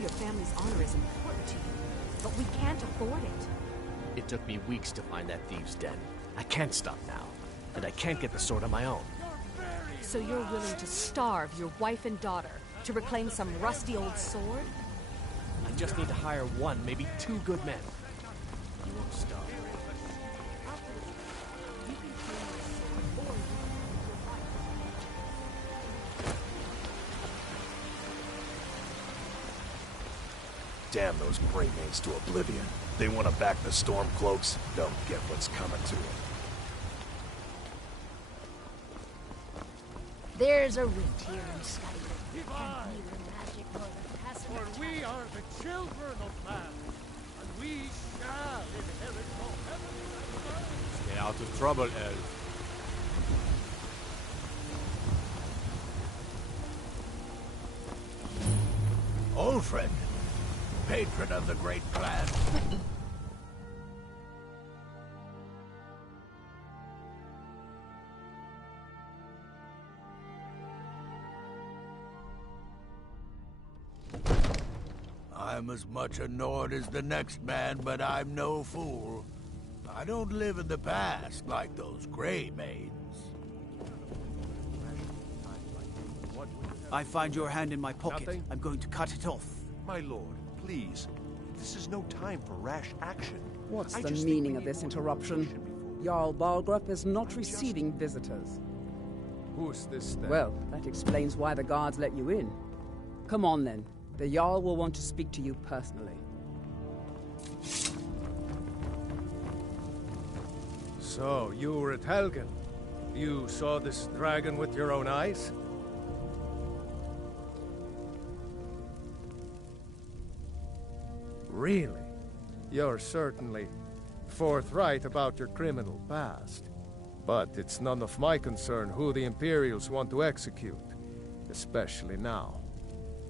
your family's honor is important to you, but we can't afford it. It took me weeks to find that thieves' den. I can't stop now, and I can't get the sword on my own. So you're willing to starve your wife and daughter to reclaim some rusty old sword? I just need to hire one, maybe two good men. You won't starve. Damn those Greymanes to oblivion. They want to back the Stormcloaks, they'll get what's coming to them. There's a rift here in Skyrim. And neither magic nor the passing For we are the children of man, and we shall inherit the heavenly earth. Stay out of trouble, elf. Ulfric, patron of the great clan. I'm as much a Nord as the next man, but I'm no fool. I don't live in the past like those Greymanes. I find your hand in my pocket. Nothing? I'm going to cut it off. My lord, please. This is no time for rash action. What's I the just think meaning we of need this more interruption? information before- Jarl Balgrup is not receiving visitors. Who's this then? Well, that explains why the guards let you in. Come on then. The Jarl will want to speak to you personally. So, you were at Helgen. You saw this dragon with your own eyes? Really? You're certainly forthright about your criminal past. But it's none of my concern who the Imperials want to execute, especially now.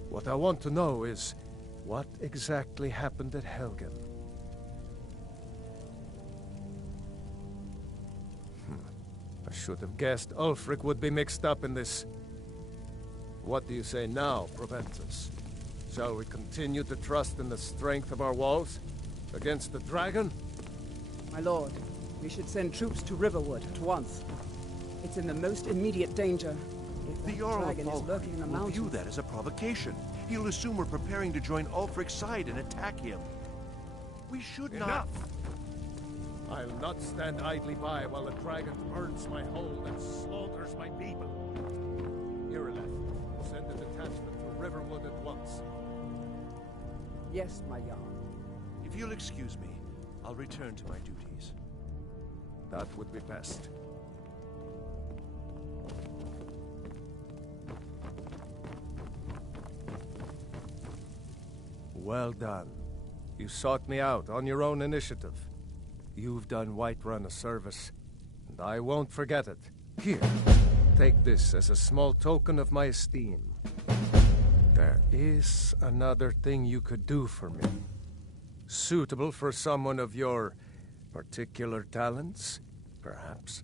What I want to know is, what exactly happened at Helgen? I should have guessed Ulfric would be mixed up in this. What do you say now, Proventus? Shall we continue to trust in the strength of our walls? Against the dragon? My lord, we should send troops to Riverwood at once. It's in the most immediate danger. If The that Jarl of dragon is lurking in the Falkreath will view mountains. that as a provocation. He'll assume we're preparing to join Ulfric's side and attack him. We should not... Enough! I'll not stand idly by while the dragon burns my hold and slaughters my people. Irileth, send a detachment to Riverwood at once. Yes, my Jarl. If you'll excuse me, I'll return to my duties. That would be best. Well done. You sought me out on your own initiative. You've done Whiterun a service, and I won't forget it. Here, take this as a small token of my esteem. There is another thing you could do for me. Suitable for someone of your particular talents, perhaps.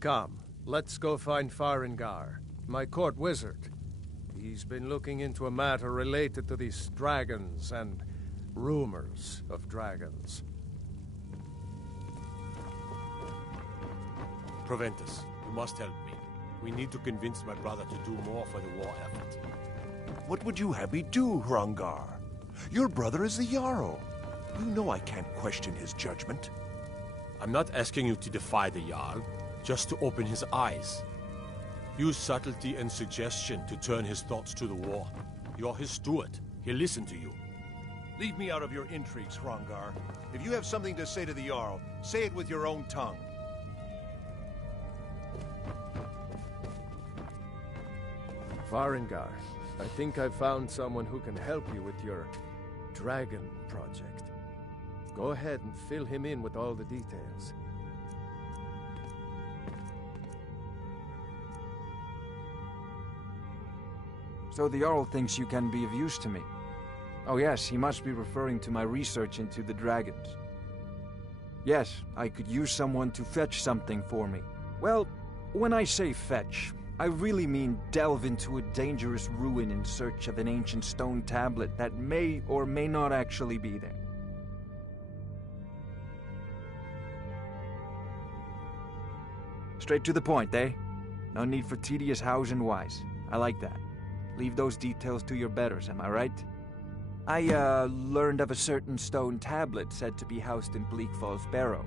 Come, let's go find Farengar, my court wizard. He's been looking into a matter related to these dragons and rumors of dragons. Proventus, you must help me. We need to convince my brother to do more for the war effort. What would you have me do, Hrongar? Your brother is the Jarl. You know I can't question his judgment. I'm not asking you to defy the Jarl, just to open his eyes. Use subtlety and suggestion to turn his thoughts to the war. You're his steward. He'll listen to you. Leave me out of your intrigues, Hrongar. If you have something to say to the Jarl, say it with your own tongue. Farengar, I think I've found someone who can help you with your dragon project. Go ahead and fill him in with all the details. So the Jarl thinks you can be of use to me. Oh yes, he must be referring to my research into the dragons. Yes, I could use someone to fetch something for me. Well, when I say fetch, I really mean delve into a dangerous ruin in search of an ancient stone tablet that may or may not actually be there. Straight to the point, eh? No need for tedious hows and whys. I like that. Leave those details to your betters, am I right? I, learned of a certain stone tablet said to be housed in Bleak Falls Barrow.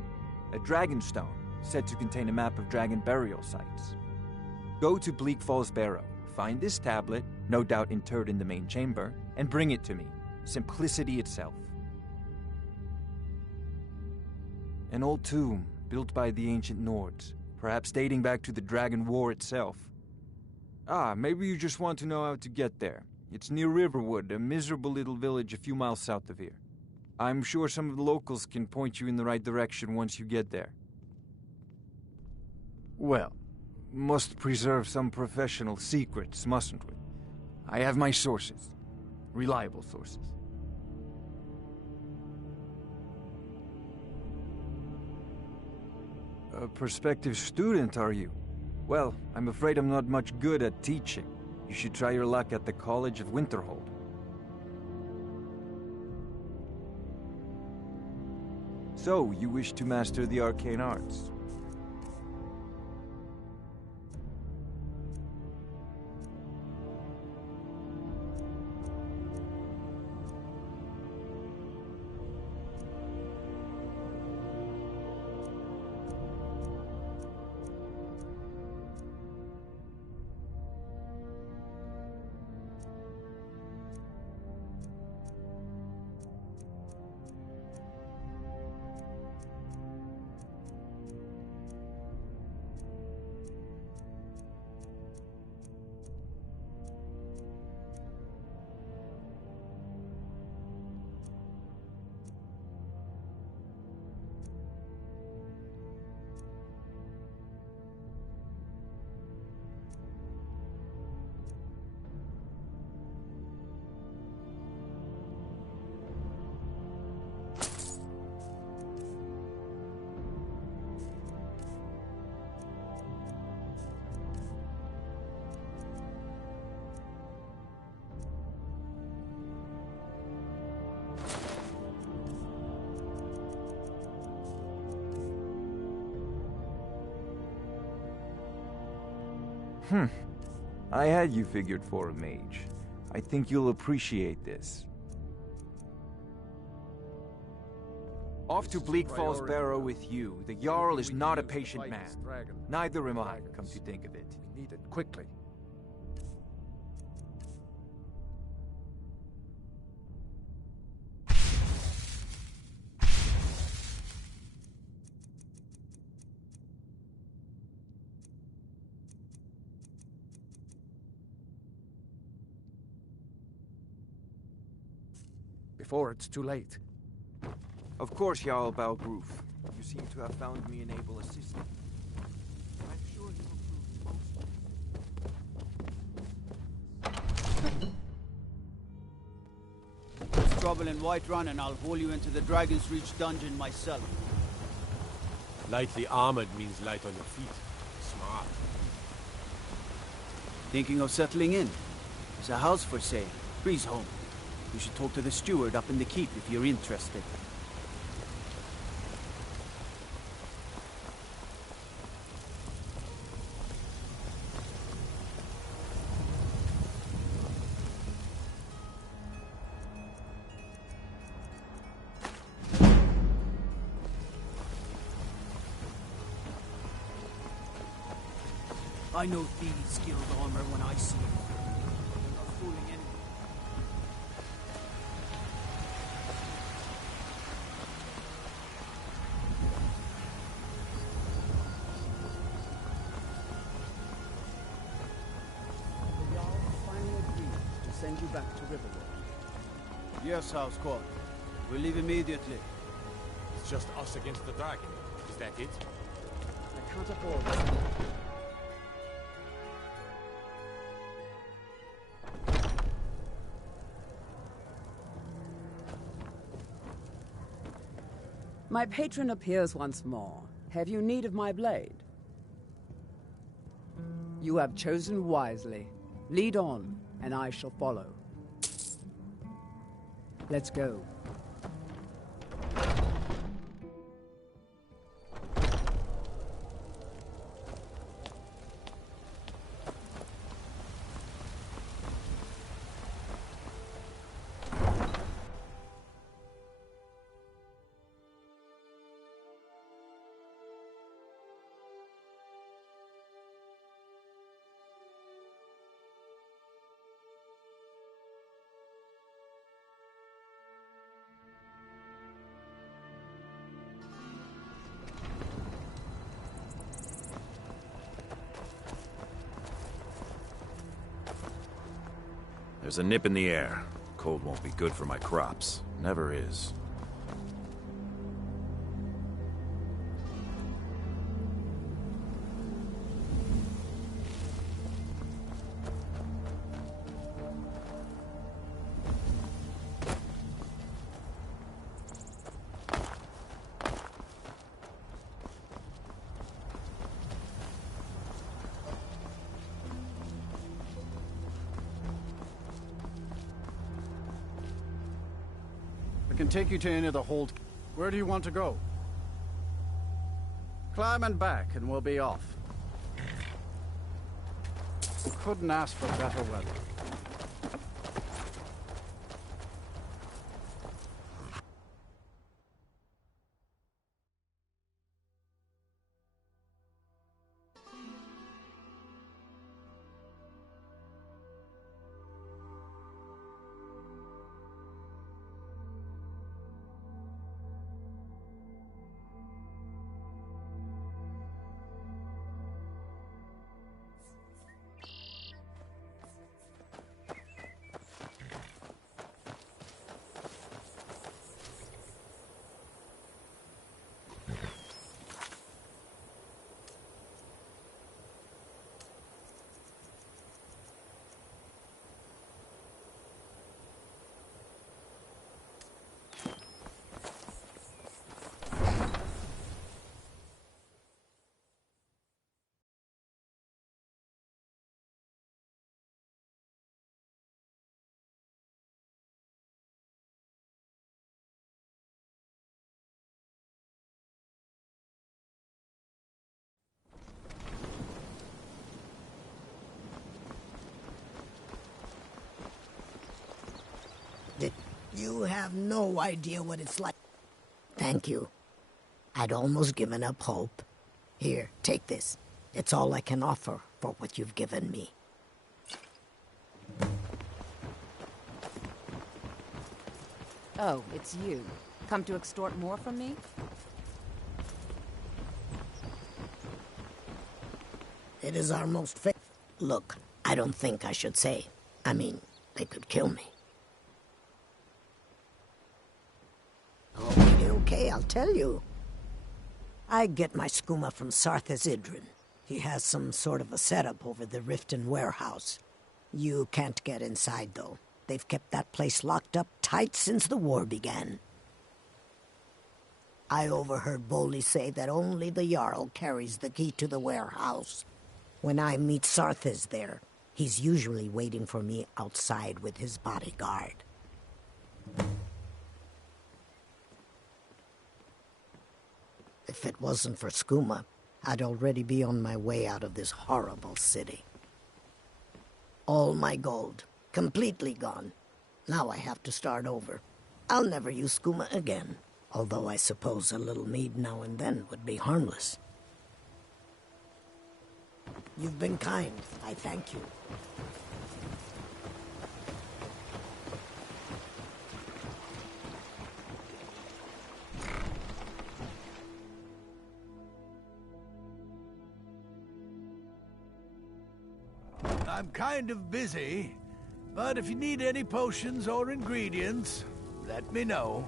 A dragon stone, said to contain a map of dragon burial sites. Go to Bleak Falls Barrow, find this tablet, no doubt interred in the main chamber, and bring it to me. Simplicity itself. An old tomb, built by the ancient Nords, perhaps dating back to the Dragon War itself. Ah, maybe you just want to know how to get there. It's near Riverwood, a miserable little village a few miles south of here. I'm sure some of the locals can point you in the right direction once you get there. Well, must preserve some professional secrets, mustn't we? I have my sources. Reliable sources. A prospective student, are you? Well, I'm afraid I'm not much good at teaching. You should try your luck at the College of Winterhold. So, you wish to master the arcane arts? I had you figured for a mage. I think you'll appreciate this. Off to Bleak Falls Barrow with you. The Jarl is not a patient man. Neither am I, come to think of it. We need it quickly. Before it's too late. Of course, Jarl Balgroof. You seem to have found me an able assistant. I'm sure he will prove most. There's trouble in Whiterun, and I'll haul you into the Dragon's Reach dungeon myself. Lightly armored means light on your feet. Smart. Thinking of settling in? There's a house for sale. Breeze home. You should talk to the steward up in the keep if you're interested. I know thieves' skilled armor when I see it. You're not fooling anyone. The Jarl finally agreed to send you back to Riverwood. Yes, House Court. We'll leave immediately. It's just us against the dragon. Is that it? I can't afford this. My patron appears once more. Have you need of my blade? You have chosen wisely. Lead on, and I shall follow. Let's go. There's a nip in the air. Cold won't be good for my crops. Never is. I can take you to any of the hold. Where do you want to go? Climb and back, and we'll be off. Couldn't ask for better weather. You have no idea what it's like. Thank you. I'd almost given up hope. Here, take this. It's all I can offer for what you've given me. Oh, it's you. Come to extort more from me? It is our most Look, I don't think I should say. I mean, they could kill me. Okay, I'll tell you. I get my skooma from Sarthas Idrin. He has some sort of a setup over the Riften warehouse. You can't get inside, though. They've kept that place locked up tight since the war began. I overheard Bolli say that only the Jarl carries the key to the warehouse. When I meet Sarthas there, he's usually waiting for me outside with his bodyguard. If it wasn't for skooma, I'd already be on my way out of this horrible city. All my gold, completely gone. Now I have to start over. I'll never use skooma again, although I suppose a little mead now and then would be harmless. You've been kind. I thank you. I'm kind of busy, but if you need any potions or ingredients, let me know.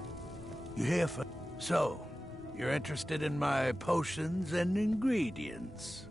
You hear from... So, you're interested in my potions and ingredients?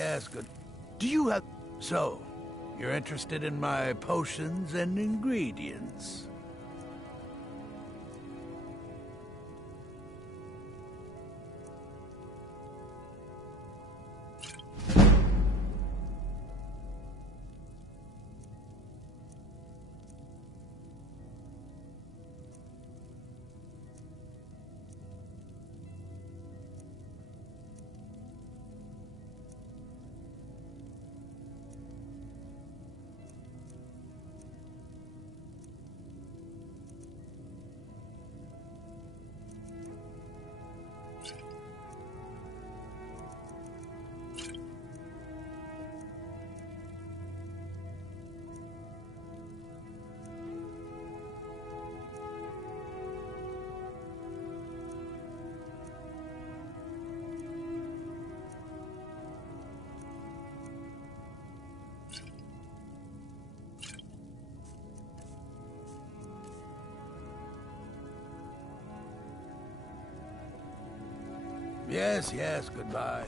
yes, good. Do you have... So, you're interested in my potions and ingredients? Yes, yes, goodbye.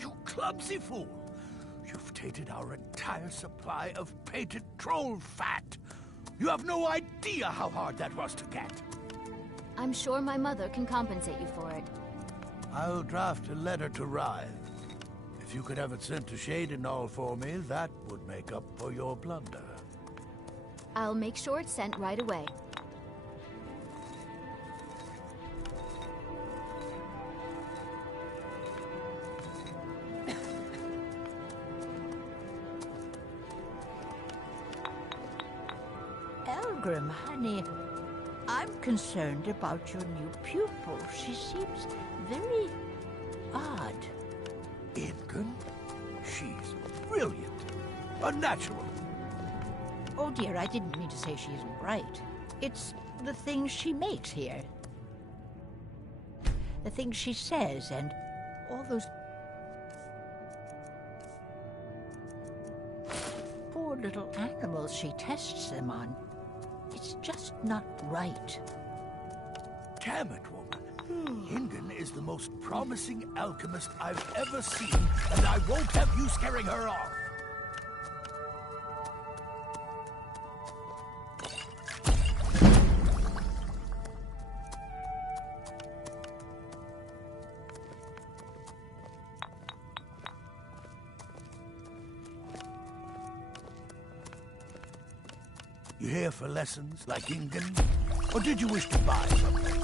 You clumsy fool! You've tainted our entire supply of painted troll fat! You have no idea how hard that was to get! I'm sure my mother can compensate you for it. I'll draft a letter to Rive. If you could have it sent to Shadenall for me, that would make up for your blunder. I'll make sure it's sent right away. Elgrim, honey, I'm concerned about your new pupil. She seems very odd. Ingun? She's brilliant. A natural. Oh dear, I didn't mean to say she isn't bright. It's the things she makes here. The things she says and all those poor little animals she tests them on. It's just not right. Damn it, woman. Ingun is the most promising alchemist I've ever seen, and I won't have you scaring her off. You here for lessons, like Ingun? Or did you wish to buy something?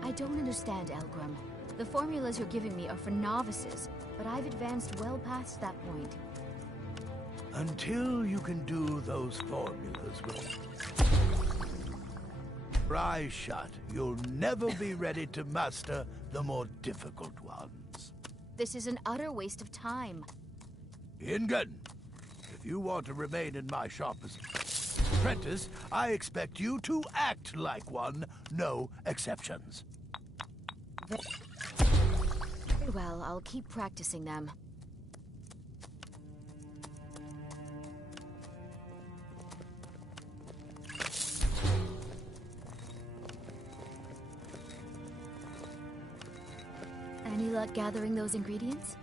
I don't understand, Elgrim. The formulas you're giving me are for novices, but I've advanced well past that point. Until you can do those formulas with... Eyes shut, you'll never be ready to master the more difficult ones. This is an utter waste of time. Ingen, if you want to remain in my shop as apprentice, I expect you to act like one, no exceptions. Very well, I'll keep practicing them. Any luck gathering those ingredients?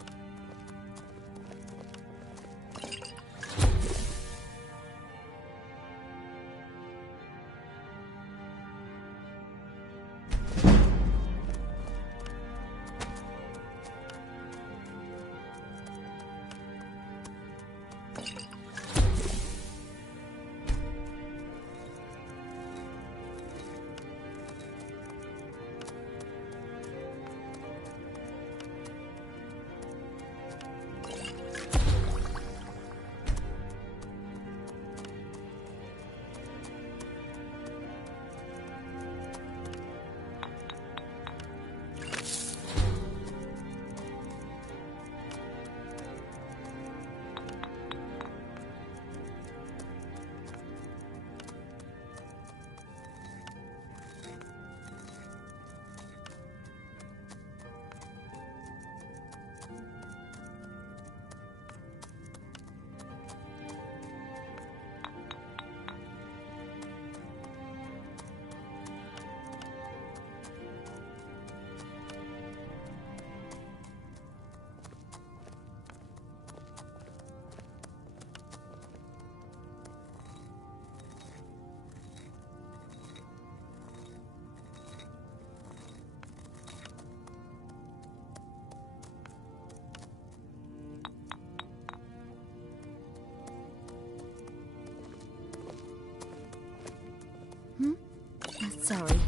Sorry,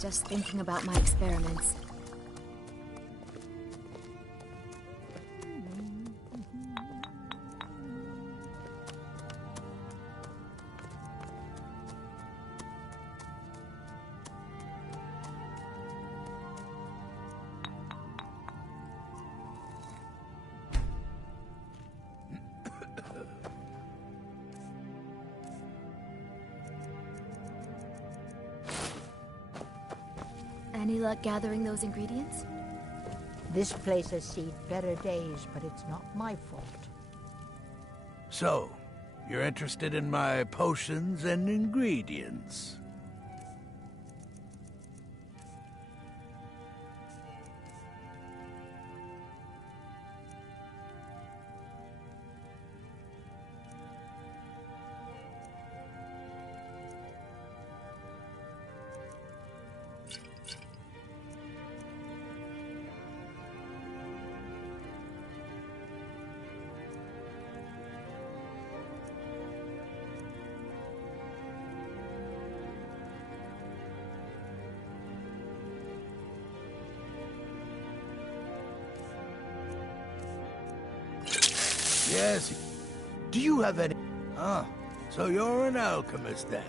just thinking about my experiments. Any luck gathering those ingredients? This place has seen better days, but it's not my fault. So, you're interested in my potions and ingredients? Yes. Do you have any... Ah, so you're an alchemist then.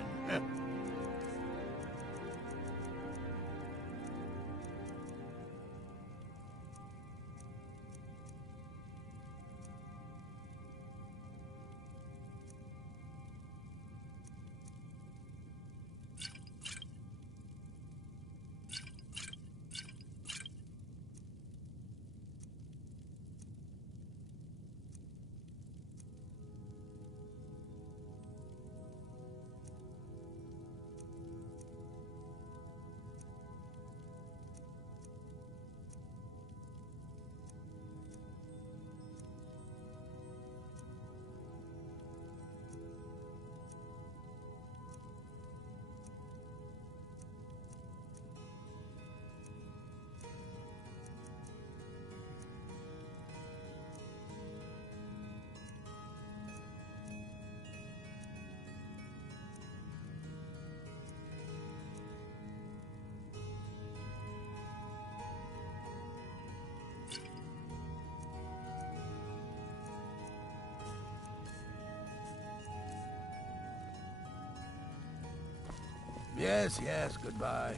Yes, yes, goodbye.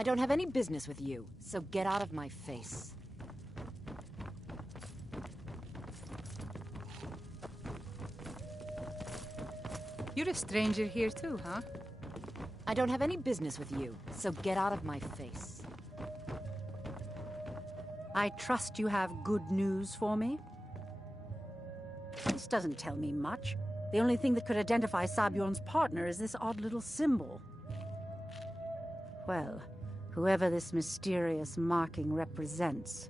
I don't have any business with you, so get out of my face. You're a stranger here too, huh? I don't have any business with you, so get out of my face. I trust you have good news for me? This doesn't tell me much. The only thing that could identify Sabjorn's partner is this odd little symbol. Well, whoever this mysterious marking represents,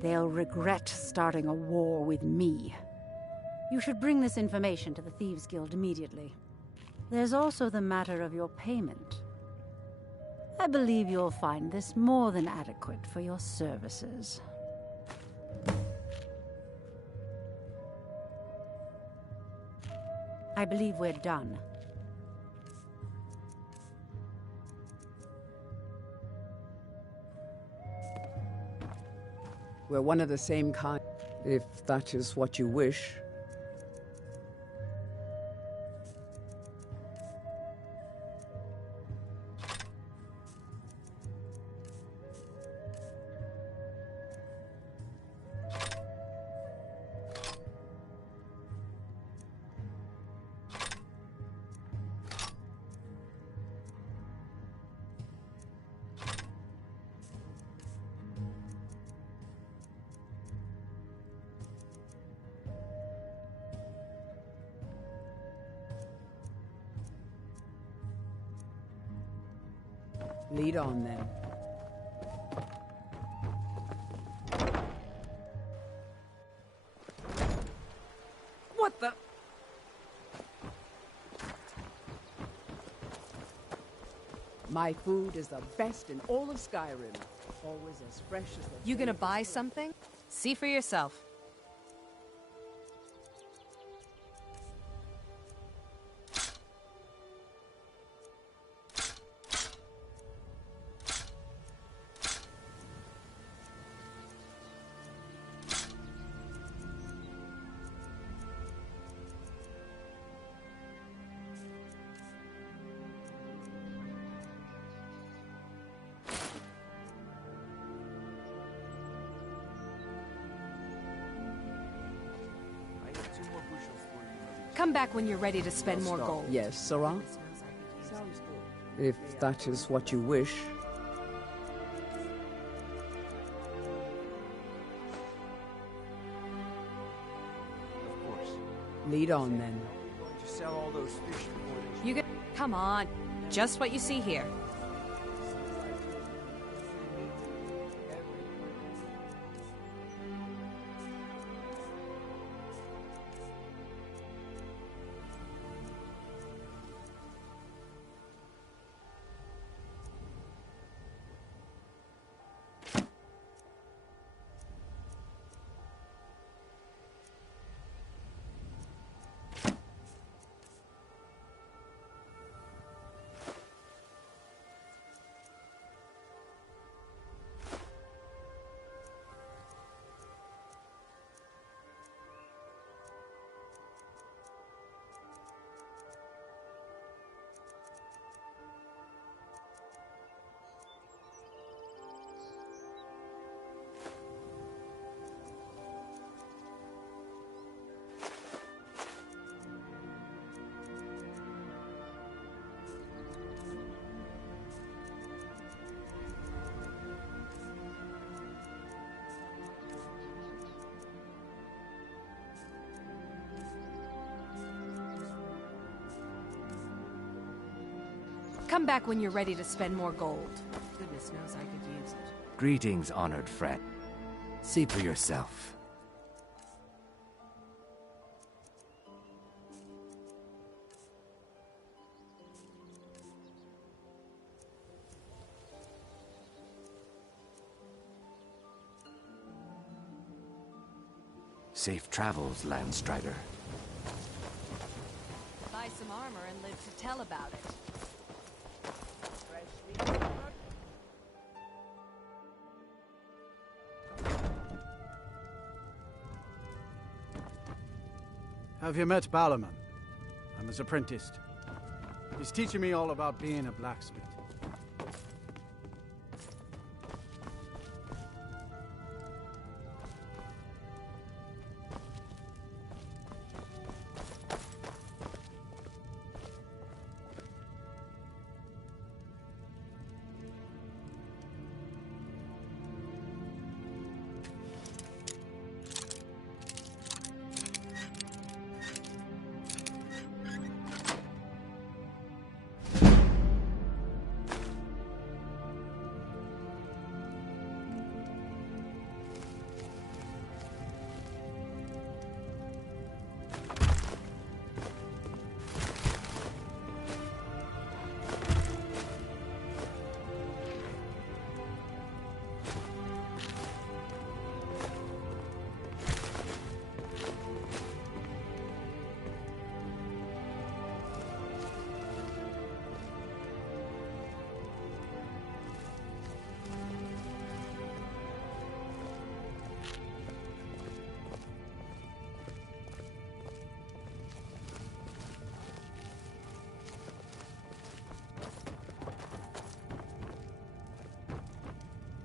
they'll regret starting a war with me. You should bring this information to the Thieves' Guild immediately. There's also the matter of your payment. I believe you'll find this more than adequate for your services. I believe we're done. We're one of the same kind, if that is what you wish. Lead on, then. What the? My food is the best in all of Skyrim. Always as fresh as the... You gonna buy something? See for yourself. Come back when you're ready to spend more gold. Yes, Sarah? Sounds good. If that is what you wish. Of course. Lead on, then. Why don't you sell all those fish before they... You get... Come on. Just what you see here. Come back when you're ready to spend more gold. Goodness knows I could use it. Greetings, honored friend. See for yourself. Safe travels, Landstrider. Buy some armor and live to tell about it. Have you met Ballerman? I'm his apprentice. He's teaching me all about being a blacksmith.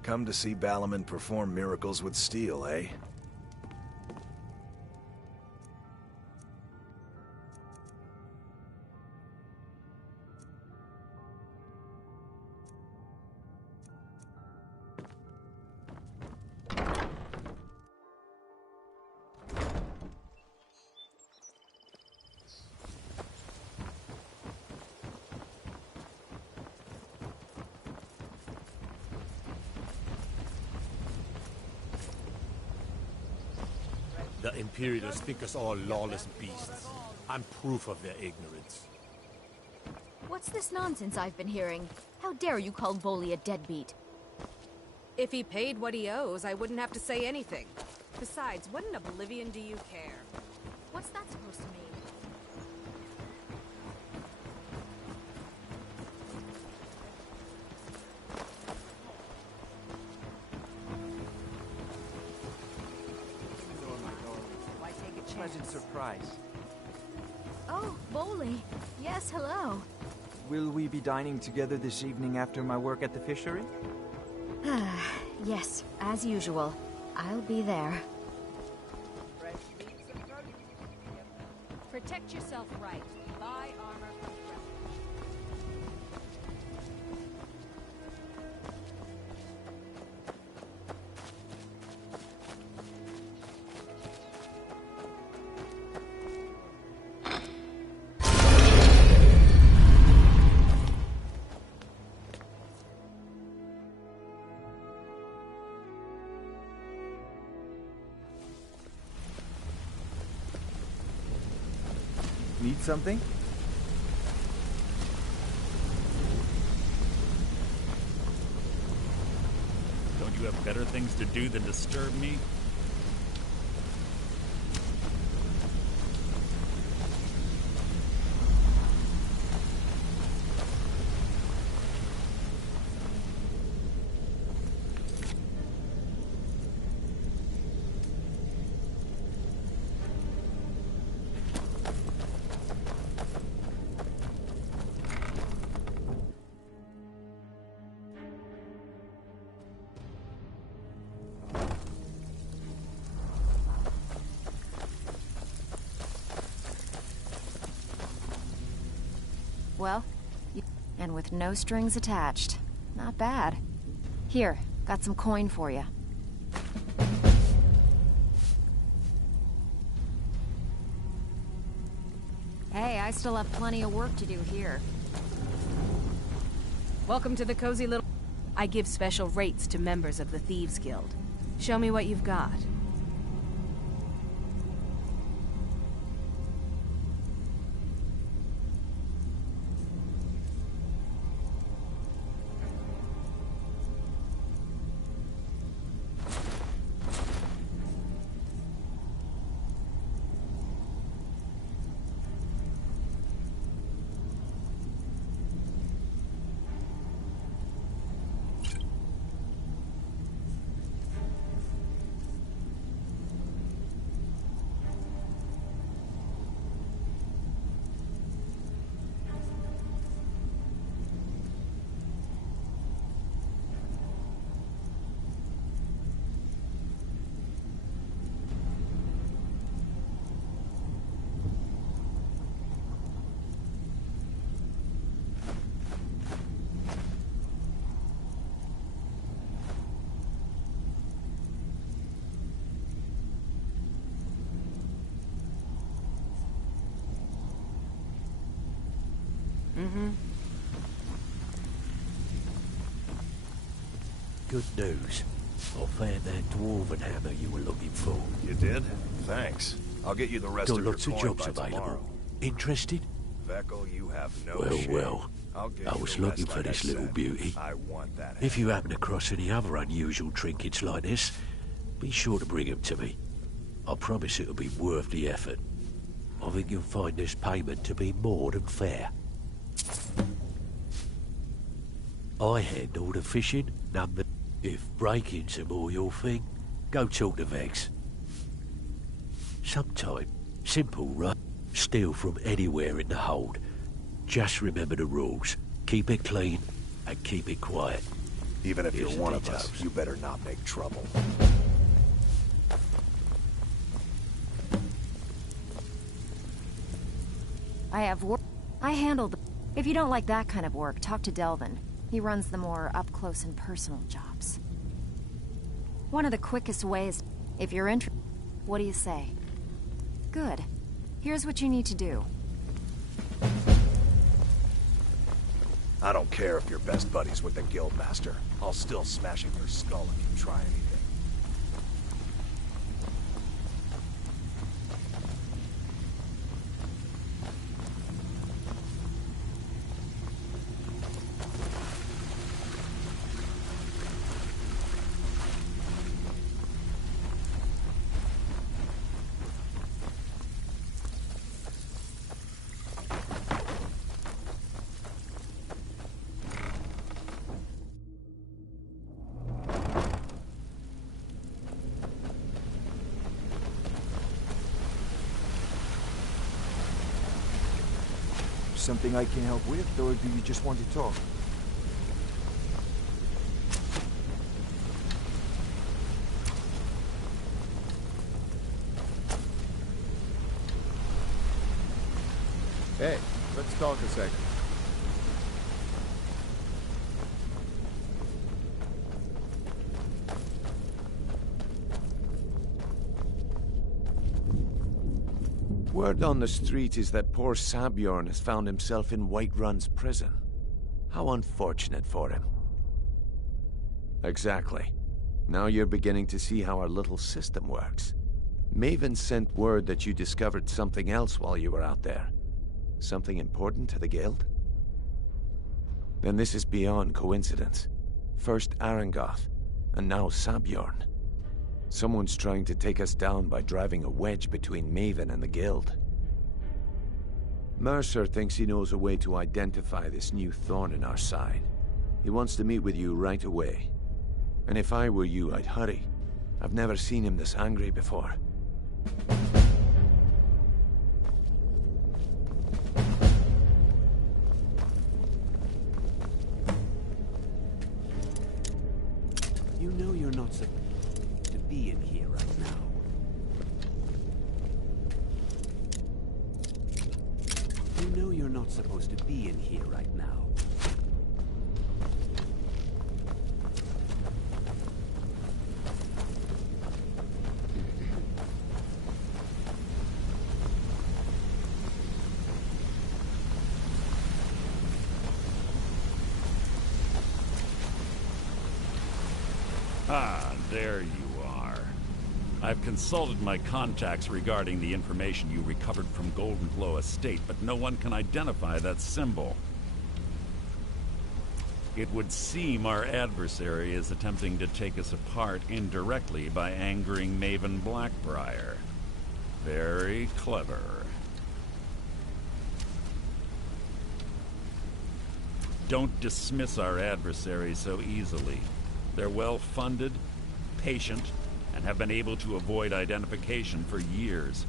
Come to see Ballerman perform miracles with steel, eh? The Imperials think us all lawless beasts. I'm proof of their ignorance. What's this nonsense I've been hearing? How dare you call Bolli a deadbeat? If he paid what he owes, I wouldn't have to say anything. Besides, what in oblivion do you care? What's that supposed to mean? Why take a chance? Pleasant surprise. Oh, Bolli. Yes, hello. Will we be dining together this evening after my work at the fishery? Yes, as usual. I'll be there. Protect yourself right. Buy armor from Need something? Don't you have better things to do than disturb me? Well, and with no strings attached. Not bad. Here, got some coin for you. Hey, I still have plenty of work to do here. Welcome to the cozy little... I give special rates to members of the Thieves Guild. Show me what you've got. Mm-hmm. Good news. I found that dwarven hammer you were looking for. You did? Thanks. I'll get you the rest Got of your lots of coin jobs by available. tomorrow. Interested? Vekel, you have no Well, shame. well. I'll give I you was the looking rest for like I this little said. beauty. I want that. If you happen across any other unusual trinkets like this, be sure to bring them to me. I promise it'll be worth the effort. I think you'll find this payment to be more than fair. I handle the fishing, number. If break-ins are more your thing, go talk to Vex. Sometime, simple, right? Steal from anywhere in the hold. Just remember the rules. Keep it clean and keep it quiet. Even if Here's you're the one of details. us, you better not make trouble. I have work. I handle the... If you don't like that kind of work, talk to Delvin. He runs the more up-close and personal jobs. One of the quickest ways... If you're interested... What do you say? Good. Here's what you need to do. I don't care if you're best buddies with the Guildmaster. I'll still smash in your skull if you try anything. Something I can help with, or do you just want to talk? Hey, let's talk a second. Word on the street is that poor Sabjorn has found himself in Whiterun's prison. How unfortunate for him. Exactly. Now you're beginning to see how our little system works. Maven sent word that you discovered something else while you were out there. Something important to the Guild? Then this is beyond coincidence. First Arangoth, and now Sabjorn. Someone's trying to take us down by driving a wedge between Maven and the Guild. Mercer thinks he knows a way to identify this new thorn in our side. He wants to meet with you right away. And if I were you, I'd hurry. I've never seen him this angry before. You know you're not supposed to be in here right now. You know you're not supposed to be in here right now. Ah, there you are. I've consulted my contacts regarding the information you recovered from Goldenclaw Estate, but no one can identify that symbol. It would seem our adversary is attempting to take us apart indirectly by angering Maven Blackbriar. Very clever. Don't dismiss our adversary so easily. They're well-funded, patient, and have been able to avoid identification for years.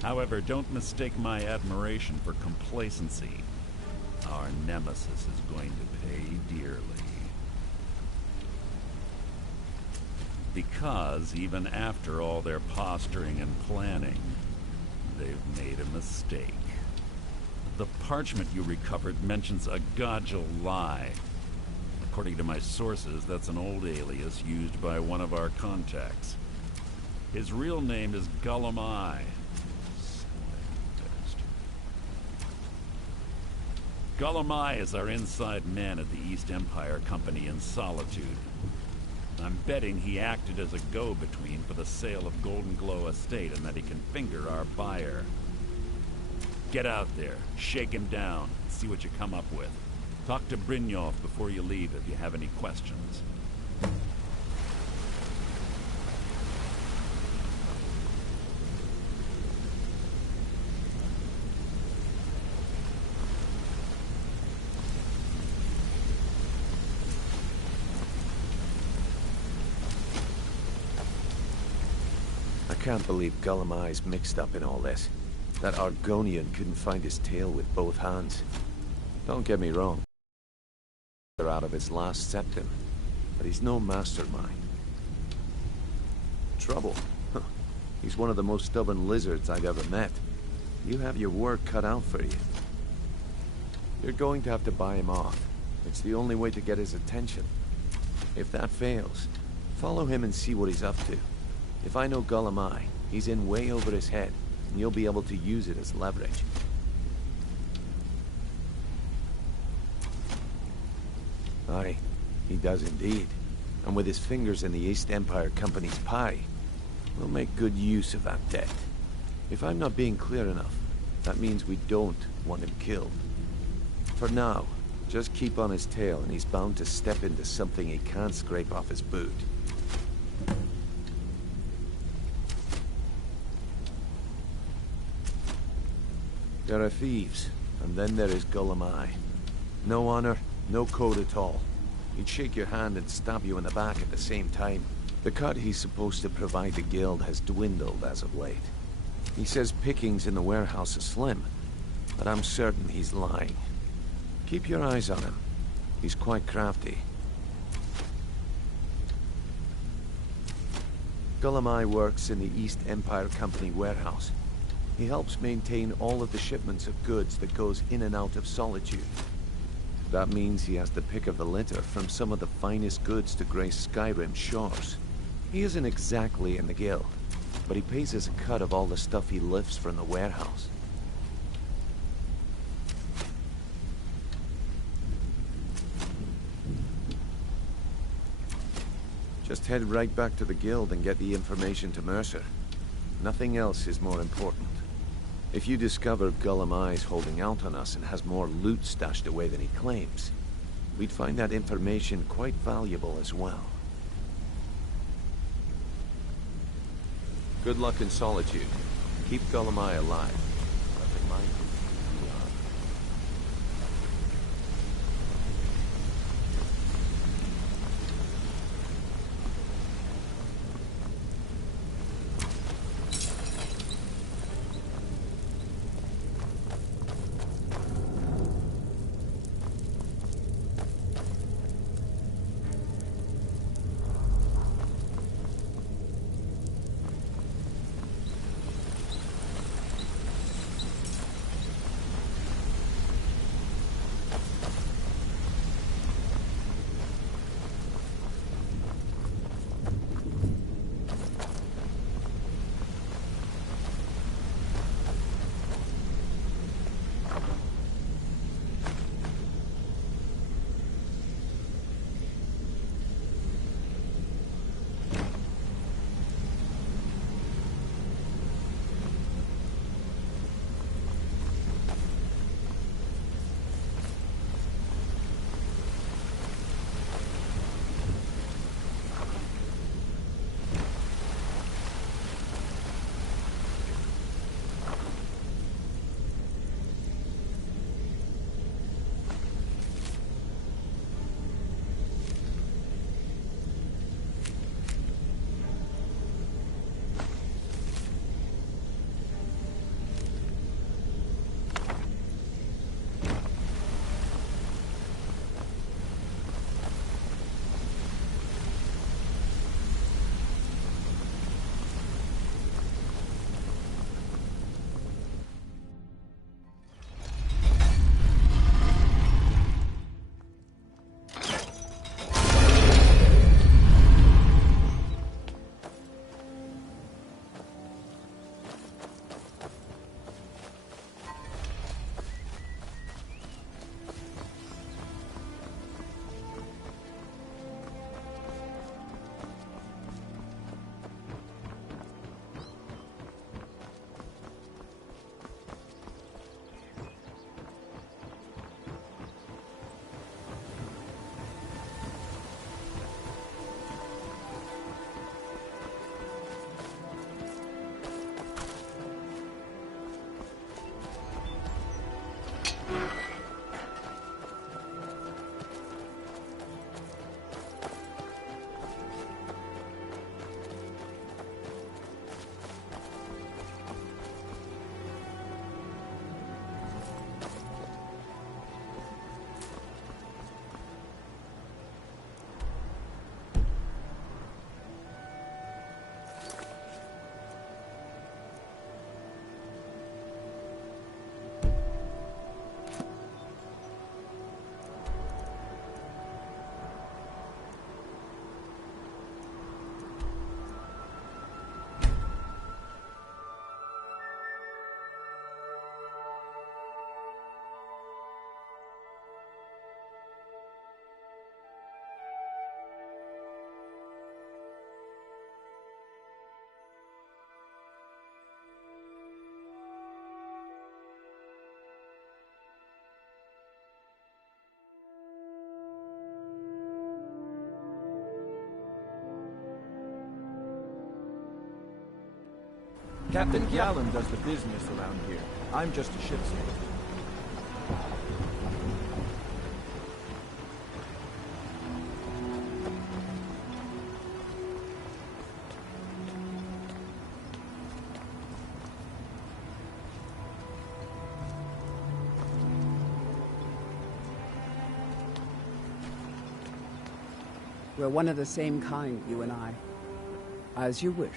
However, don't mistake my admiration for complacency. Our nemesis is going to pay dearly. Because even after all their posturing and planning, they've made a mistake. The parchment you recovered mentions a Godjal lie. According to my sources, that's an old alias used by one of our contacts. His real name is Gullum Eye. Gullumai is our inside man at the East Empire Company in Solitude. I'm betting he acted as a go-between for the sale of Golden Glow Estate and that he can finger our buyer. Get out there, shake him down, and see what you come up with. Talk to Brynjolf before you leave if you have any questions. I can't believe Gullumai's mixed up in all this. That Argonian couldn't find his tail with both hands. Don't get me wrong. They're out of his last septum, but he's no mastermind. Trouble? Huh. He's one of the most stubborn lizards I've ever met. You have your work cut out for you. You're going to have to buy him off. It's the only way to get his attention. If that fails, follow him and see what he's up to. If I know Gullumai, he's in way over his head, and you'll be able to use it as leverage. Aye, he does indeed. And with his fingers in the East Empire Company's pie, we'll make good use of that debt. If I'm not being clear enough, that means we don't want him killed. For now, just keep on his tail and he's bound to step into something he can't scrape off his boot. There are thieves, and then there is Gullumai. No honor, no code at all. He'd shake your hand and stab you in the back at the same time. The cut he's supposed to provide the guild has dwindled as of late. He says pickings in the warehouse are slim, but I'm certain he's lying. Keep your eyes on him. He's quite crafty. Gullumai works in the East Empire Company warehouse. He helps maintain all of the shipments of goods that goes in and out of Solitude. That means he has the pick of the litter from some of the finest goods to grace Skyrim's shores. He isn't exactly in the guild, but he pays us a cut of all the stuff he lifts from the warehouse. Just head right back to the guild and get the information to Mercer. Nothing else is more important. If you discover Gullumai's holding out on us and has more loot stashed away than he claims, we'd find that information quite valuable as well. Good luck in Solitude. Keep Gullumai alive. Nothing mind you. Captain Gallen does the business around here. I'm just a ship's mate. We're one of the same kind, you and I. As you wish.